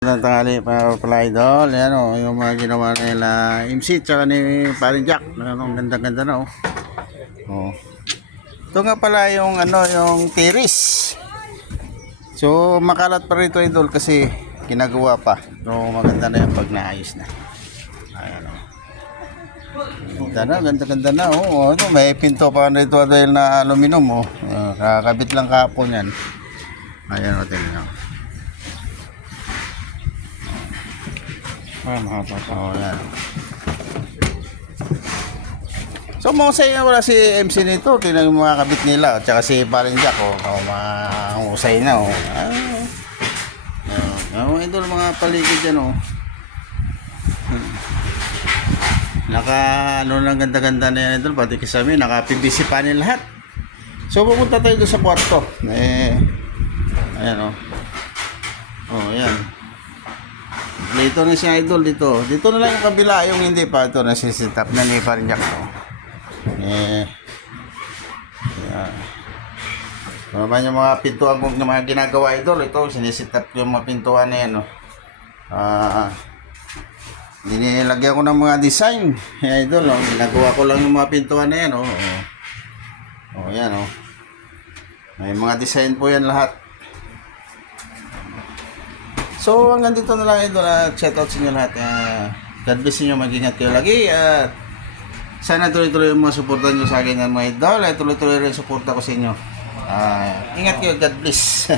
Magandang tanghali para pala idol. Yan o, yung mga ginawa nila MC tsaka ni Parin Jack. Ang ganda-ganda na o. Oh. Ito nga pala yung ano, yung tiris. So makalat pa rito idol kasi ginagawa pa. So maganda na yung pag naayos na. Ayan o. Ganda na o. Ano, may pinto pa rito dahil na aluminum o. Kakabit lang kahapon yan. Ayan o, tingnan nyo. Mahaba pa. Oh, yan. So, mahusay na wala si MC nito. Tingnan yung mga kabit nila. At saka si Parin Jack. Oh, mahusay na. Oh. Ito mga paligid yan. Oh. Ano lang ganda-ganda na yan. Ito, pati kasami. Naka-PVC panel lahat. So, pupunta tayo doon sa kwarto. Ayan oh. Oh, ayan. Dito na siya idol dito. Dito na lang yung kabila yung hindi pa ito na set up na ni Parin Jack. Yan. Naman yung mga pintuan kong mga ginagawa idol. Ito siniset up yung mga pintuan na yan. Nilagyan ko ng mga design. Yan idol. Ginagawa ko lang yung mga pintuan na yan. Yan. May mga design po yan lahat. So hanggang dito na lang idol at shout out sa inyo lahat. God bless inyo, mag-ingat kayo lagi at sana tuloy-tuloy yung mga suporta nyo sa akin ng mga idol at tuloy-tuloy rin suporta ko sa inyo. Ingat kayo, God bless.